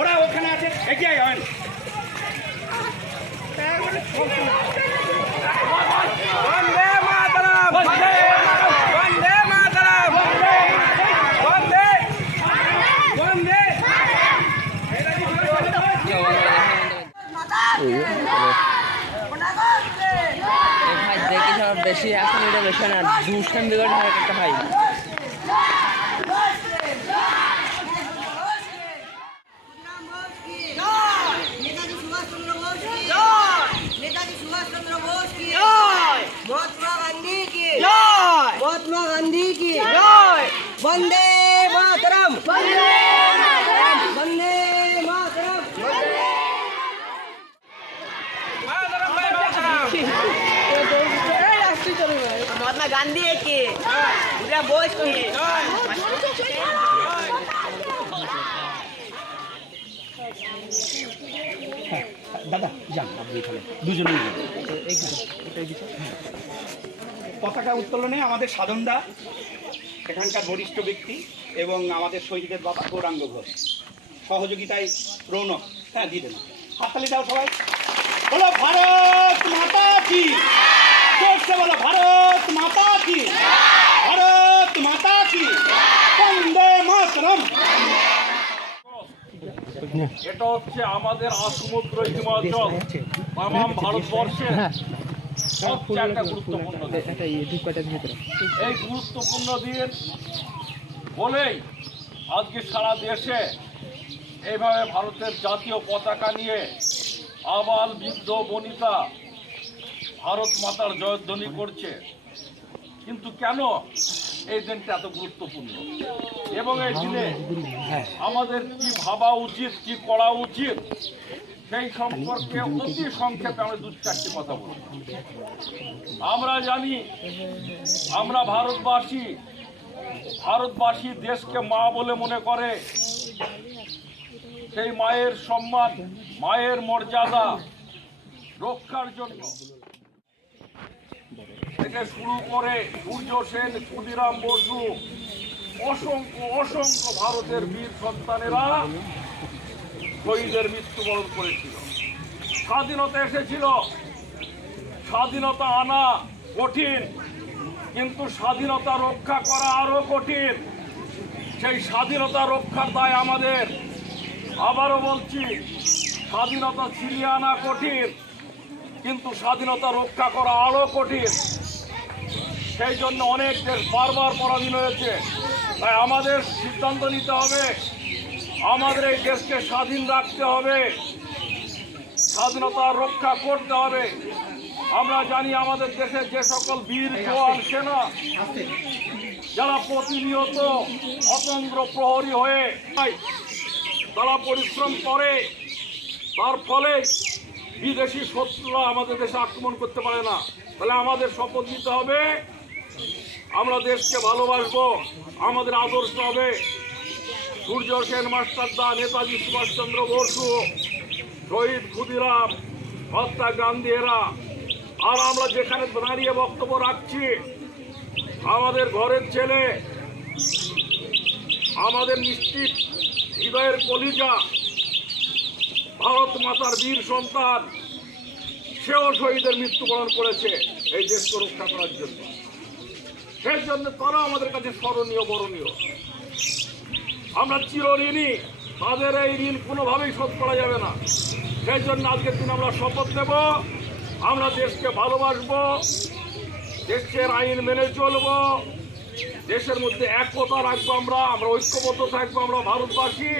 ওরা ওখানে আছে এগিয়ে হয় বন্দে মাতরম বন্দে মাতরম বন্দে বন্দে ভাই দেখি সব বেশি এখন এটা বেশি না দুষ্টান বিগড় একটা ভাই नेताजी सुभाष चंद्र बोस की नेताजी सुभाष चंद्र बोस की महात्मा गांधी की महात्मा गांधी की वंदे मातरम वंदे मातरम महात्मा गांधी की पूरा बोस की দাদা যান আপনি এখানে দুজনেই পতাকা উত্তোলনে আমাদের সাধনদা এখানকার বরিষ্ঠ ব্যক্তি এবং আমাদের শহীদের বাবা গৌরাঙ্গ ঘোষ সহযোগিতায় রৌনক হ্যাঁ দিয়ে দেন হাততালি দাও সবাই বলো ভারত মাতা কি জোরসে বলো ভারত মাতা কি ভারত মাতা কি বন্দে মাতরম এটা হচ্ছে আমাদের সমুদ্র হিমাচল তামাম ভারতবর্ষের সবচেয়ে একটা গুরুত্বপূর্ণ দিন। এই গুরুত্বপূর্ণ দিন বলেই আজকে সারা দেশে এইভাবে ভারতের জাতীয় পতাকা নিয়ে আবাল বৃদ্ধ বনিতা ভারত মাতার জয়ধ্বনি করছে। কিন্তু কেন এই দিনটা এত গুরুত্বপূর্ণ এবং এই দিনে আমাদের কি ভাবা উচিত কি করা উচিত সেই সম্পর্কে অতি সংক্ষেপে আমরা দু চারটি কথা বলব। আমরা জানি আমরা ভারতবাসী দেশকে মা বলে মনে করে। সেই মায়ের সম্মান মায়ের মর্যাদা রক্ষার জন্য থেকে শুরু করে সূর্য সেন ক্ষুদিরাম বসু অসংখ্য ভারতের বীর সন্তানেরা শহীদের মৃত্যুবরণ করেছিল। স্বাধীনতা এসেছিল, স্বাধীনতা আনা কঠিন কিন্তু স্বাধীনতা রক্ষা করা আরো কঠিন। সেই স্বাধীনতা রক্ষার দায় আমাদের। আবারও বলছি, স্বাধীনতা ছিনিয়ে আনা কঠিন কিন্তু স্বাধীনতা রক্ষা করা আরো কঠিন। সেই জন্য অনেক দেশ বারবার পরাধীন হয়েছে। তাই আমাদের সিদ্ধান্ত নিতে হবে, আমাদের এই দেশকে স্বাধীন রাখতে হবে, স্বাধীনতা রক্ষা করতে হবে। আমরা জানি আমাদের দেশে যে সকল বীর জওয়ান সেনা যারা প্রতিনিয়ত অতন্দ্র প্রহরী হয়ে তারা পরিশ্রম করে, তার ফলে বিদেশি শত্রুরা আমাদের দেশে আক্রমণ করতে পারে না। তাহলে আমাদের শপথ নিতে হবে, আমরা দেশকে ভালোবাসবো, আমাদের আদর্শ হবে সূর্য সেন মাস্টারদা, নেতাজি সুভাষচন্দ্র বসু, শহীদ ক্ষুদিরাম, মহাত্মা গান্ধী এরা। আর আমরা যেখানে দাঁড়িয়ে বক্তব্য রাখছি, আমাদের ঘরের ছেলে, আমাদের নিশ্চিত হৃদয়ের কলিজা, ভারত মাতার বীর সন্তান, সেও শহীদের মৃত্যুবরণ করেছে এই দেশকে রক্ষা করার জন্য। সেই জন্য তারা আমাদের কাছে স্মরণীয় বরণীয়। আমরা চিরঋণী, তাদের এই ঋণ কোনোভাবেই শোধ করা যাবে না। সেই জন্য আজকের দিন আমরা শপথ নেব, আমরা দেশকে ভালোবাসবো, দেশের আইন মেনে চলবো, দেশের মধ্যে একতা রাখবো, আমরা ঐক্যবদ্ধ থাকবো, আমরা ভারতবাসী।